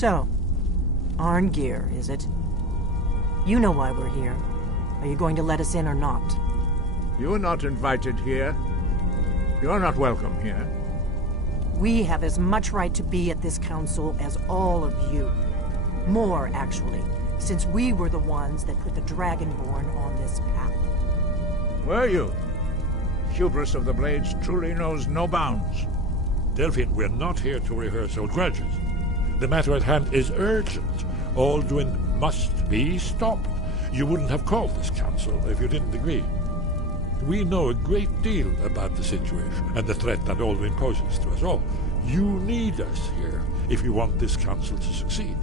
So, Arngeir, is it? You know why we're here. Are you going to let us in or not? You are not invited here. You are not welcome here. We have as much right to be at this council as all of you. More, actually, since we were the ones that put the Dragonborn on this path. Were you? Hubris of the Blades truly knows no bounds. Delphine, we're not here to rehearse old grudges. The matter at hand is urgent. Alduin must be stopped. You wouldn't have called this council if you didn't agree. We know a great deal about the situation and the threat that Alduin poses to us all. You need us here if you want this council to succeed.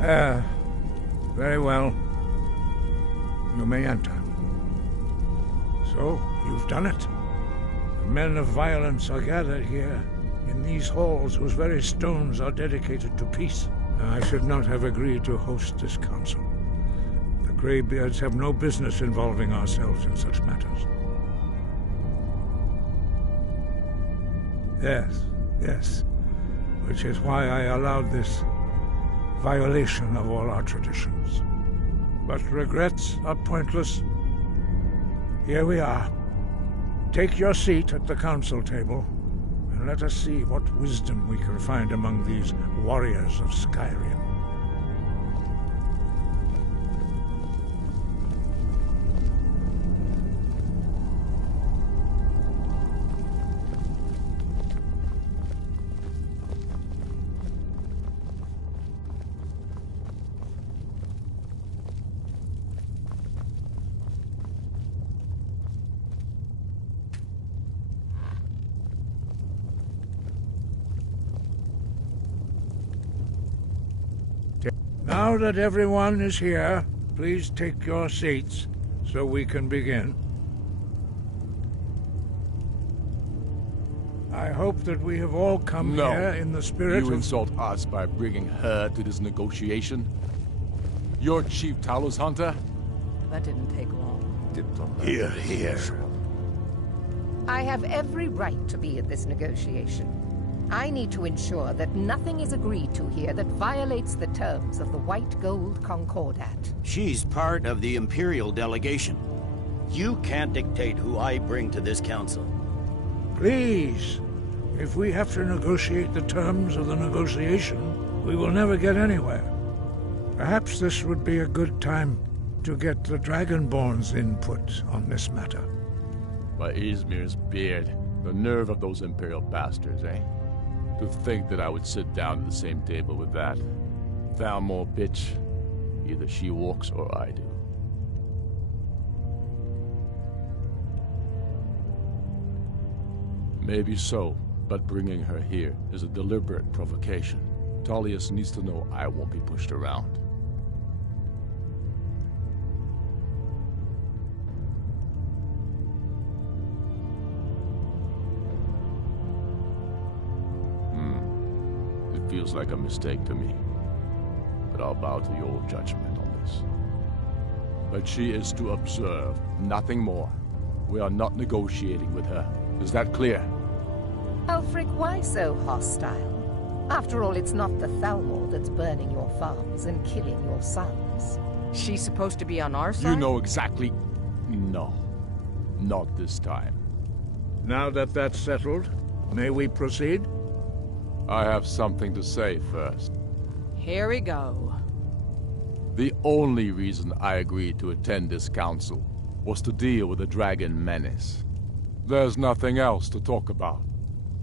Very well. You may enter. So, you've done it. The men of violence are gathered here, in these halls whose very stones are dedicated to peace. I should not have agreed to host this council. The Greybeards have no business involving ourselves in such matters. Yes. Which is why I allowed this violation of all our traditions. But regrets are pointless. Here we are. Take your seat at the council table, and let us see what wisdom we can find among these warriors of Skyrim. Now that everyone is here, please take your seats so we can begin. I hope that we have all come here in the spirit You of... insult us by bringing her to this negotiation? You're Chief Talos Hunter? That didn't take long. Here. I have every right to be at this negotiation. I need to ensure that nothing is agreed to here that violates the terms of the White Gold Concordat. She's part of the Imperial delegation. You can't dictate who I bring to this council. Please, if we have to negotiate the terms of the negotiation, we will never get anywhere. Perhaps this would be a good time to get the Dragonborn's input on this matter. By Izmir's beard, the nerve of those Imperial bastards, eh? To think that I would sit down at the same table with that. Thalmor bitch. Either she walks or I do. Maybe so, but bringing her here is a deliberate provocation. Tullius needs to know I won't be pushed around. Feels like a mistake to me, but I'll bow to your judgment on this. But she is to observe, nothing more. We are not negotiating with her. Is that clear? Ulfric, why so hostile? After all, it's not the Thalmor that's burning your farms and killing your sons. She's supposed to be on our side? You know exactly... No. Not this time. Now that that's settled, may we proceed? I have something to say first. Here we go. The only reason I agreed to attend this council was to deal with the dragon menace. There's nothing else to talk about.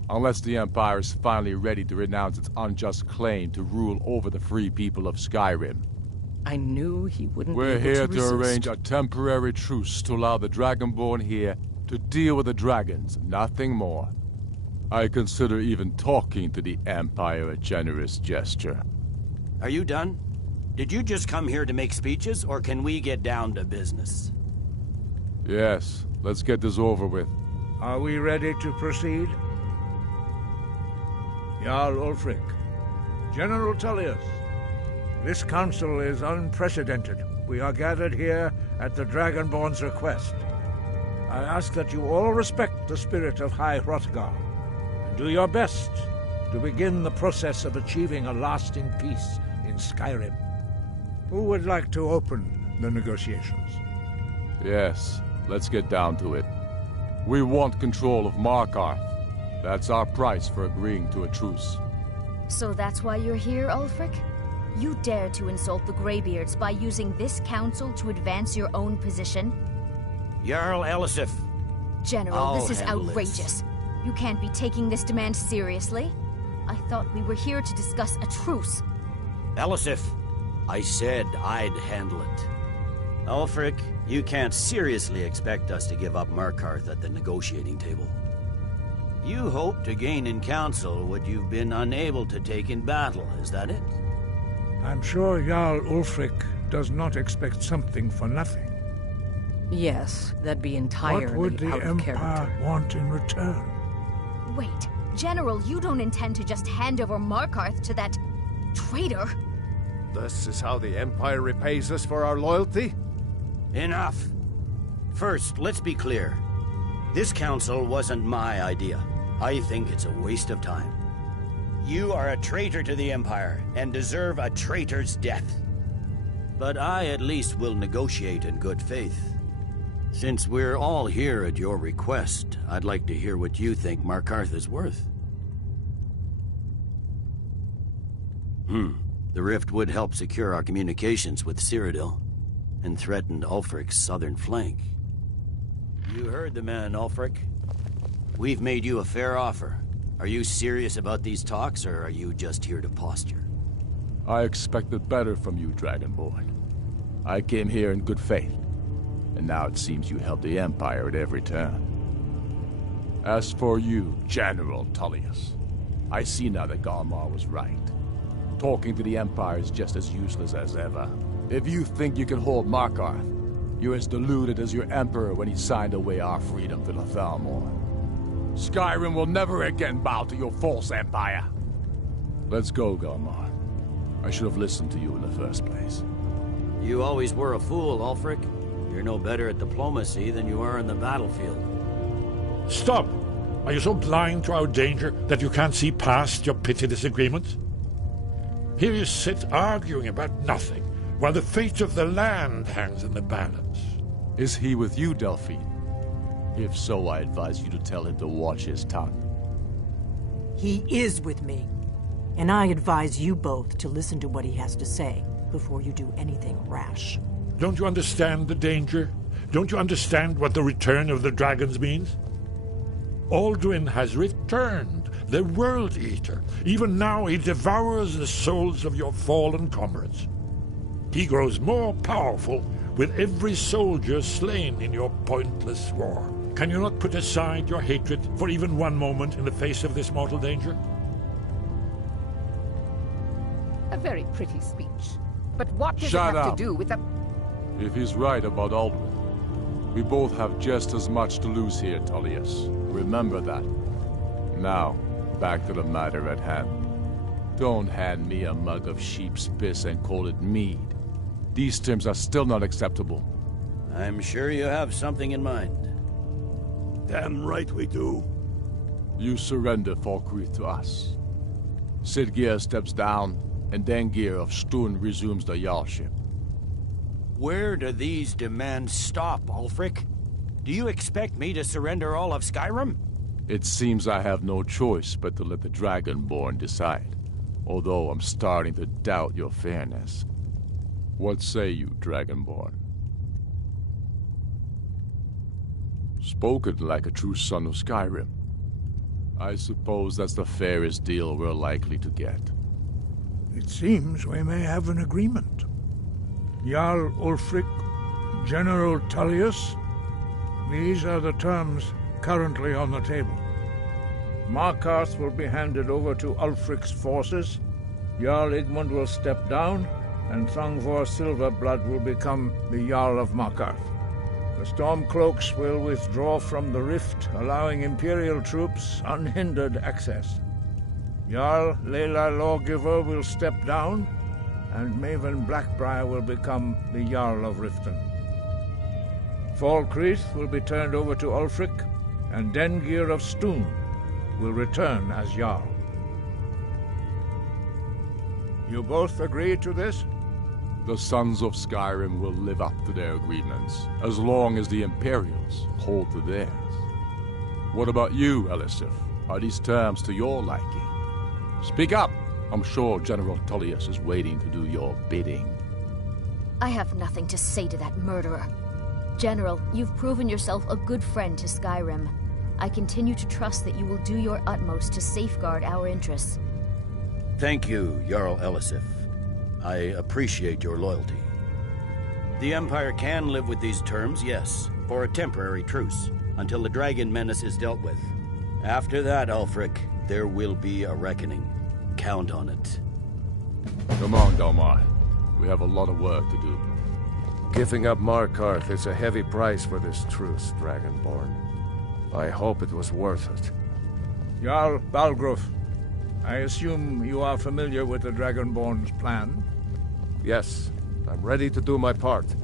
Unless the Empire is finally ready to renounce its unjust claim to rule over the free people of Skyrim. I knew he wouldn't We're be able here to to resist. arrange a temporary truce to allow the Dragonborn here to deal with the dragons, nothing more. I consider even talking to the Empire a generous gesture. Are you done? Did you just come here to make speeches, or can we get down to business? Yes, let's get this over with. Are we ready to proceed? Jarl Ulfric, General Tullius, this council is unprecedented. We are gathered here at the Dragonborn's request. I ask that you all respect the spirit of High Hrothgar, and Do your best to begin the process of achieving a lasting peace in Skyrim. Who would like to open the negotiations? Yes, let's get down to it. We want control of Markarth. That's our price for agreeing to a truce. So that's why you're here, Ulfric? You dare to insult the Greybeards by using this council to advance your own position? Jarl Elisif. General, this is outrageous. You can't be taking this demand seriously. I thought we were here to discuss a truce. Elisif, I said I'd handle it. Ulfric, you can't seriously expect us to give up Markarth at the negotiating table. You hope to gain in council what you've been unable to take in battle, is that it? I'm sure Jarl Ulfric does not expect something for nothing. Yes, that'd be entirely What would the out of Empire character. want in return? Wait, General, you don't intend to just hand over Markarth to that traitor? This is how the Empire repays us for our loyalty? Enough. First, let's be clear. This council wasn't my idea. I think it's a waste of time. You are a traitor to the Empire, and deserve a traitor's death. But I at least will negotiate in good faith. Since we're all here at your request, I'd like to hear what you think Markarth is worth. The rift would help secure our communications with Cyrodiil, and threatened Ulfric's southern flank. You heard the man, Ulfric. We've made you a fair offer. Are you serious about these talks, or are you just here to posture? I expected better from you, Dragonborn. I came here in good faith, and now it seems you help the Empire at every turn. As for you, General Tullius, I see now that Galmar was right. Talking to the Empire is just as useless as ever. If you think you can hold Markarth, you're as deluded as your Emperor when he signed away our freedom to the Thalmor. Skyrim will never again bow to your false empire. Let's go, Galmar. I should have listened to you in the first place. You always were a fool, Ulfric. You're no better at diplomacy than you are in the battlefield. Stop! Are you so blind to our danger that you can't see past your petty disagreements? Here you sit arguing about nothing, while the fate of the land hangs in the balance. Is he with you, Delphine? If so, I advise you to tell him to watch his tongue. He is with me. And I advise you both to listen to what he has to say before you do anything rash. Don't you understand the danger? Don't you understand what the return of the dragons means? Alduin has returned, the World Eater. Even now he devours the souls of your fallen comrades. He grows more powerful with every soldier slain in your pointless war. Can you not put aside your hatred for even one moment in the face of this mortal danger? A very pretty speech. But what does Shut it have up. to do with the... If he's right about Alduin, we both have just as much to lose here, Tullius. Remember that. Now, back to the matter at hand. Don't hand me a mug of sheep's piss and call it mead. These terms are still not acceptable. I'm sure you have something in mind. Damn right we do. You surrender Falkreath to us. Sidgeir steps down, and Dengir of Stun resumes the Jarlship. Where do these demands stop, Ulfric? Do you expect me to surrender all of Skyrim? It seems I have no choice but to let the Dragonborn decide, although I'm starting to doubt your fairness. What say you, Dragonborn? Spoken like a true son of Skyrim. I suppose that's the fairest deal we're likely to get. It seems we may have an agreement. Jarl Ulfric, General Tullius, these are the terms currently on the table. Markarth will be handed over to Ulfric's forces, Jarl Igmund will step down, and Thangvor Silverblood will become the Jarl of Markarth. The Stormcloaks will withdraw from the rift, allowing Imperial troops unhindered access. Jarl Leila Lawgiver will step down, and Maven Blackbriar will become the Jarl of Riften. Falkreath will be turned over to Ulfric, and Dengir of Stun will return as Jarl. You both agree to this? The Sons of Skyrim will live up to their agreements, as long as the Imperials hold to theirs. What about you, Elisif? Are these terms to your liking? Speak up! I'm sure General Tullius is waiting to do your bidding. I have nothing to say to that murderer. General, you've proven yourself a good friend to Skyrim. I continue to trust that you will do your utmost to safeguard our interests. Thank you, Jarl Elisif. I appreciate your loyalty. The Empire can live with these terms, yes, for a temporary truce, until the Dragon Menace is dealt with. After that, Ulfric, there will be a reckoning. Count on it. Come on, Delmar. We have a lot of work to do. Giving up Markarth is a heavy price for this truce, Dragonborn. I hope it was worth it. Jarl Balgruuf, I assume you are familiar with the Dragonborn's plan? Yes, I'm ready to do my part.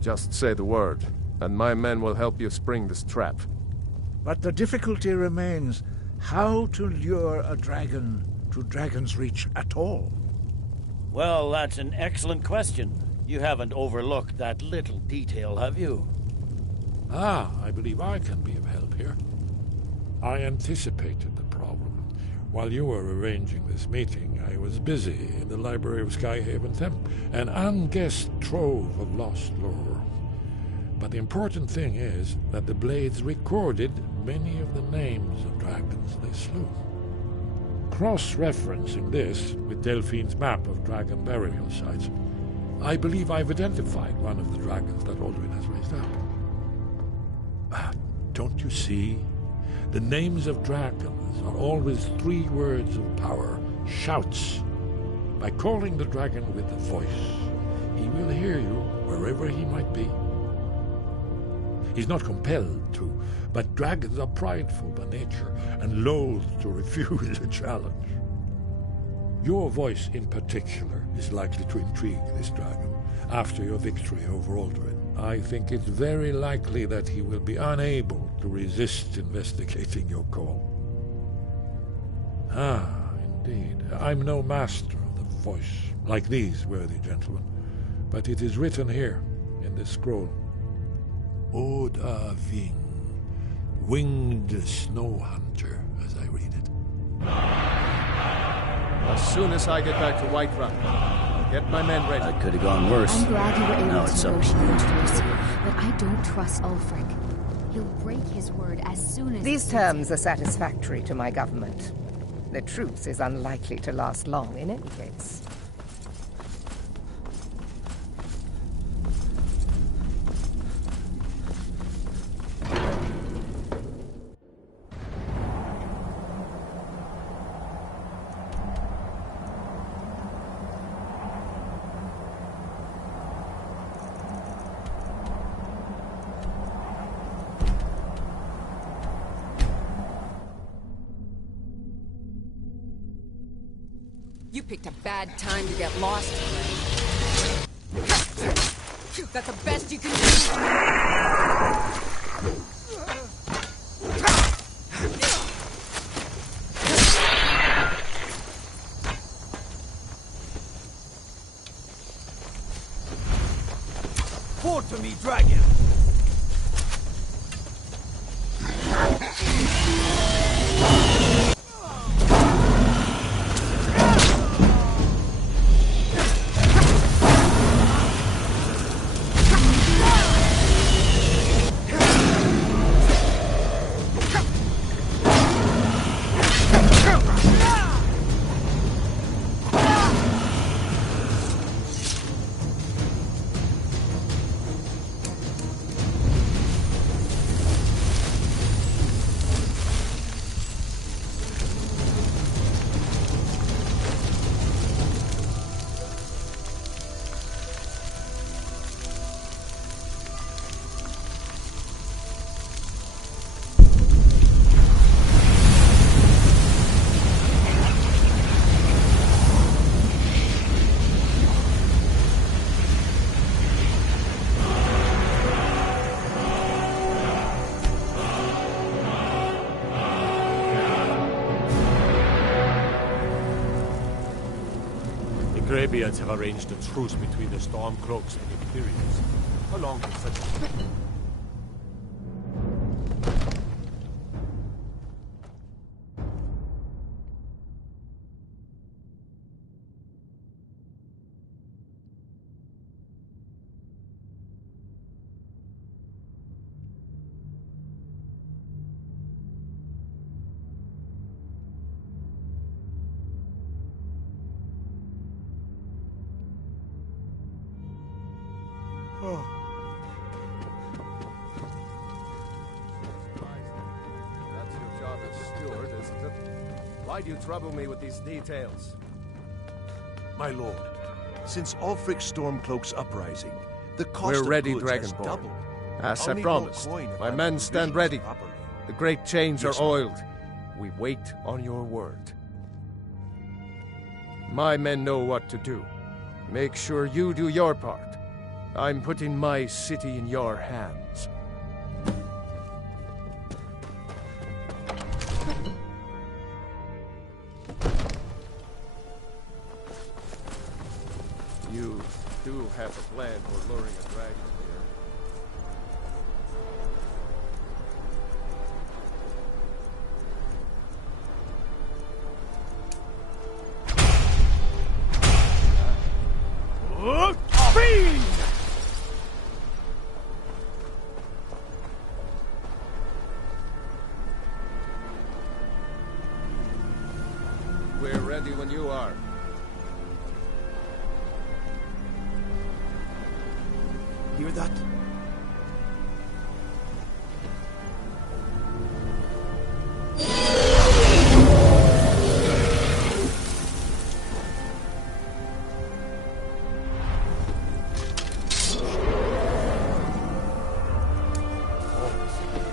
Just say the word, and my men will help you spring this trap. But the difficulty remains how to lure a dragon to Dragon's Reach at all. Well, that's an excellent question. You haven't overlooked that little detail, have you? I believe I can be of help here. I anticipated the problem. While you were arranging this meeting, I was busy in the library of Skyhaven Temp, an unguessed trove of lost lore. But the important thing is that the Blades recorded many of the names of dragons they slew. Cross-referencing this with Delphine's map of dragon burial sites, I believe I've identified one of the dragons that Alduin has raised up. Don't you see? The names of dragons are always 3 words of power, shouts. By calling the dragon with a voice, he will hear you wherever he might be. He's not compelled to, but dragons are prideful by nature and loath to refuse a challenge. Your voice in particular is likely to intrigue this dragon after your victory over Alduin. I think it's very likely that he will be unable to resist investigating your call. Indeed. I'm no master of the voice, like these worthy gentlemen, but it is written here in this scroll. Oda Ving, winged snow hunter, as I read it. As soon as I get back to Whiterun, I'll get my men ready. That could have gone worse. I'm glad you were able Now to it's up to negotiate you. truce, but I don't trust Ulfric. He'll break his word as soon as... These terms are satisfactory to my government. The truce is unlikely to last long in any case. You picked a bad time to get lost today. That's the best you can do. Report to me, dragon! Greybeards have arranged a truce between the Stormcloaks and the Imperials, along with such... That's your job as steward, isn't it? Why do you trouble me with these details? My lord, since Ulfric's Stormcloak's uprising, the cost We're ready, of goods has Dragonborn. doubled. As I'll I need promised, more coin if my I'm men stand ready. properly. The great chains Yes, are my oiled. We wait on your word. My men know what to do. Make sure you do your part. I'm putting my city in your hands. You do have a plan for luring a dragon here. We're ready when you are. Hear that?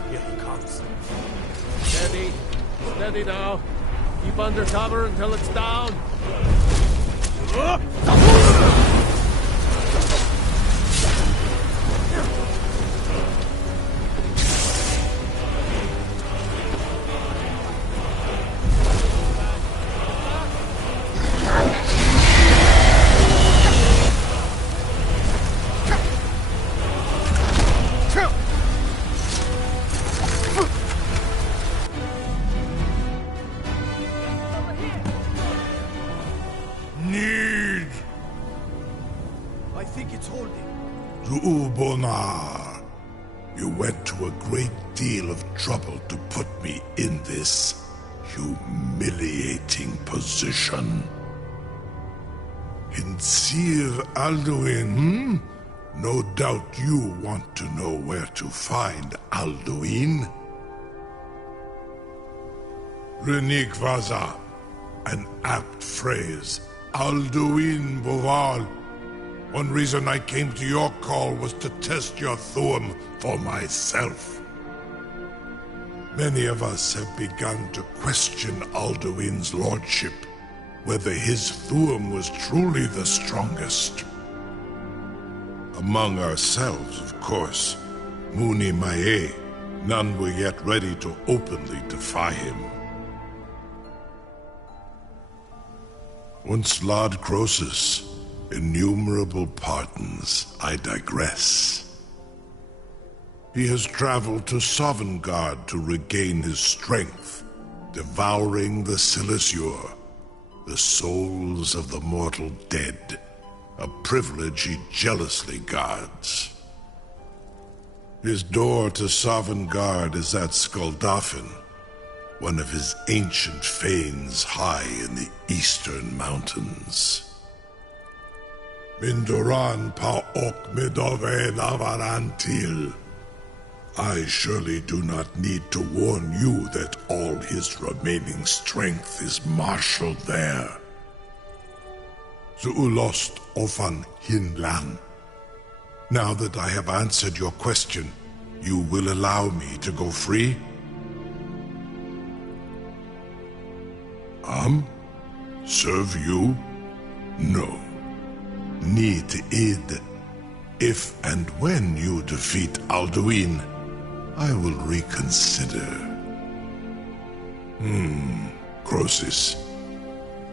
Here he comes. Steady. Steady now. Keep under cover until it's down. Need I think it's holding. to Ubonar. You went to a great deal of trouble to put me in this humiliating position. In Sir Alduin, No doubt you want to know where to find Alduin. Renik Vaza, an apt phrase. Alduin Boval. One reason I came to your call was to test your Thuum for myself. Many of us have begun to question Alduin's lordship, whether his Thuum was truly the strongest. Among ourselves, of course, Muni Mae, none were yet ready to openly defy him. Once Lord Croesus, innumerable pardons, I digress. He has traveled to Sovngarde to regain his strength, devouring the Silesure, the souls of the mortal dead, a privilege he jealously guards. His door to Sovngarde is at Skuldafn, one of his ancient fanes high in the eastern mountains. Mindoran pa ok midove navarantil. I surely do not need to warn you that all his remaining strength is marshaled there. Zuulost ofan hinlan. Now that I have answered your question, you will allow me to go free? Serve you? No. Need id. If and when you defeat Alduin, I will reconsider. Croesus.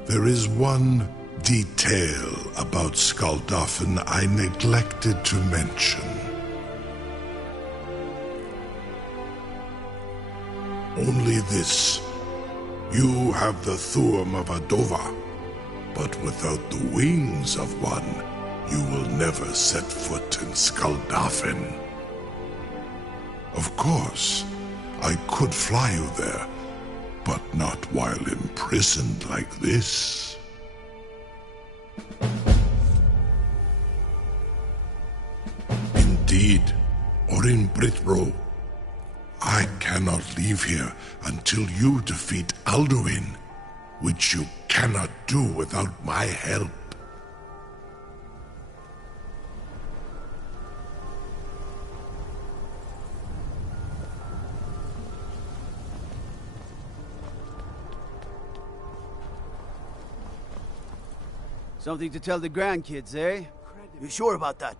There is one detail about Skaldafn I neglected to mention. Only this. You have the Thuum of Adova, but without the wings of one, you will never set foot in Skaldafn. Of course, I could fly you there, but not while imprisoned like this. Indeed, Orin Britbro, I cannot leave here until you defeat Alduin, which you cannot do without my help. Something to tell the grandkids, eh? You sure about that?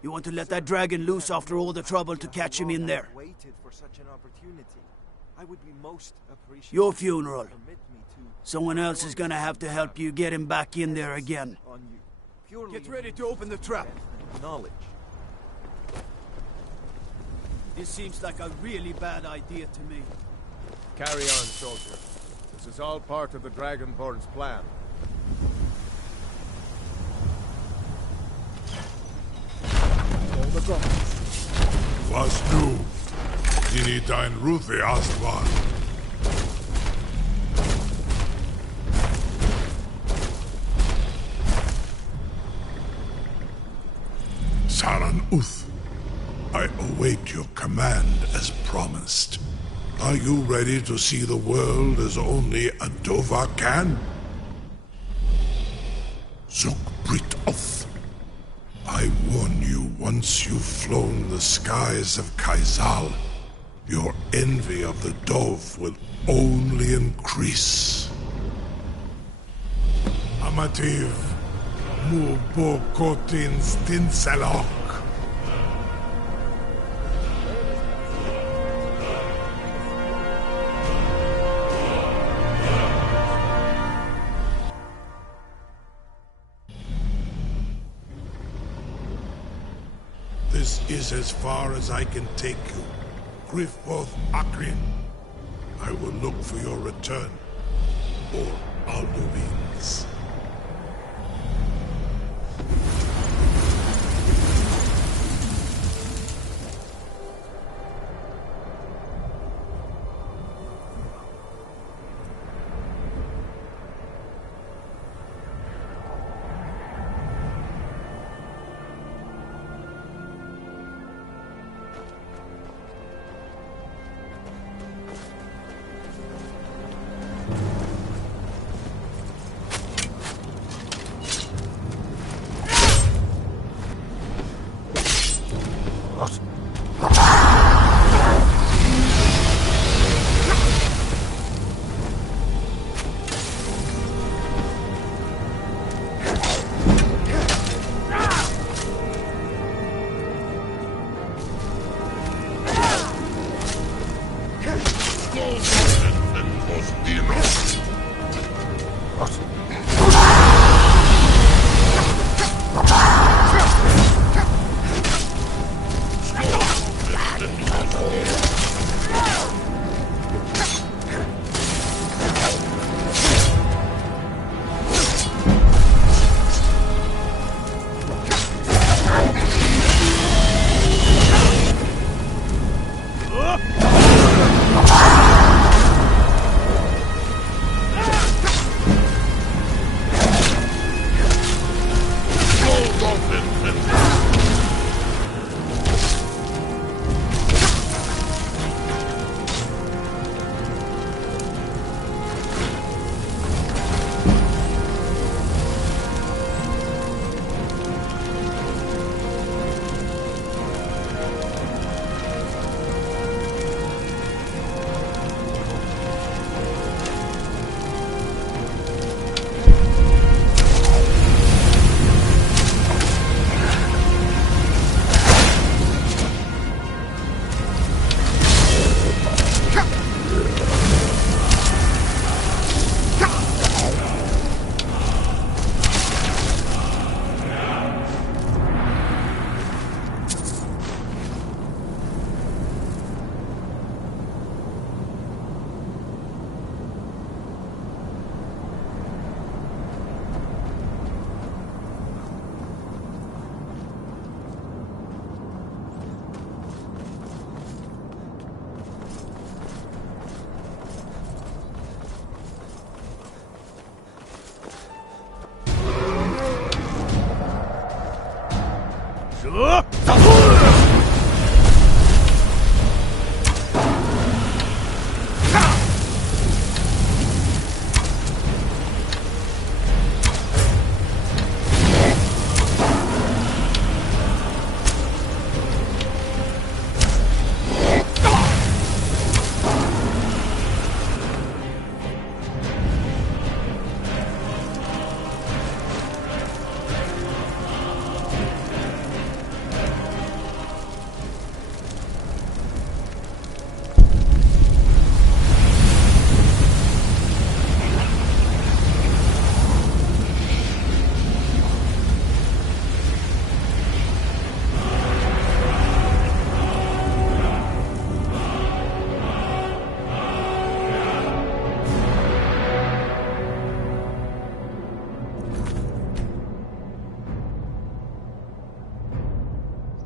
You want to let that dragon loose after all the trouble to catch him in there? Your funeral. Someone else is gonna have to help you get him back in there again. Get ready to open the trap. This seems like a really bad idea to me. Carry on, soldier. This is all part of the Dragonborn's plan. Was du? Dini dein Ruthi Astwan. Saran Uth, I await your command as promised. Are you ready to see the world as only Adova can? Zuk Brit Oth. I warn you, once you've flown the skies of Kaizal, your envy of the Dove will only increase. Amativ, mu bo kotin stinselok. This is as far as I can take you. Griffboth Akrin. I will look for your return. Or Alduin's. Los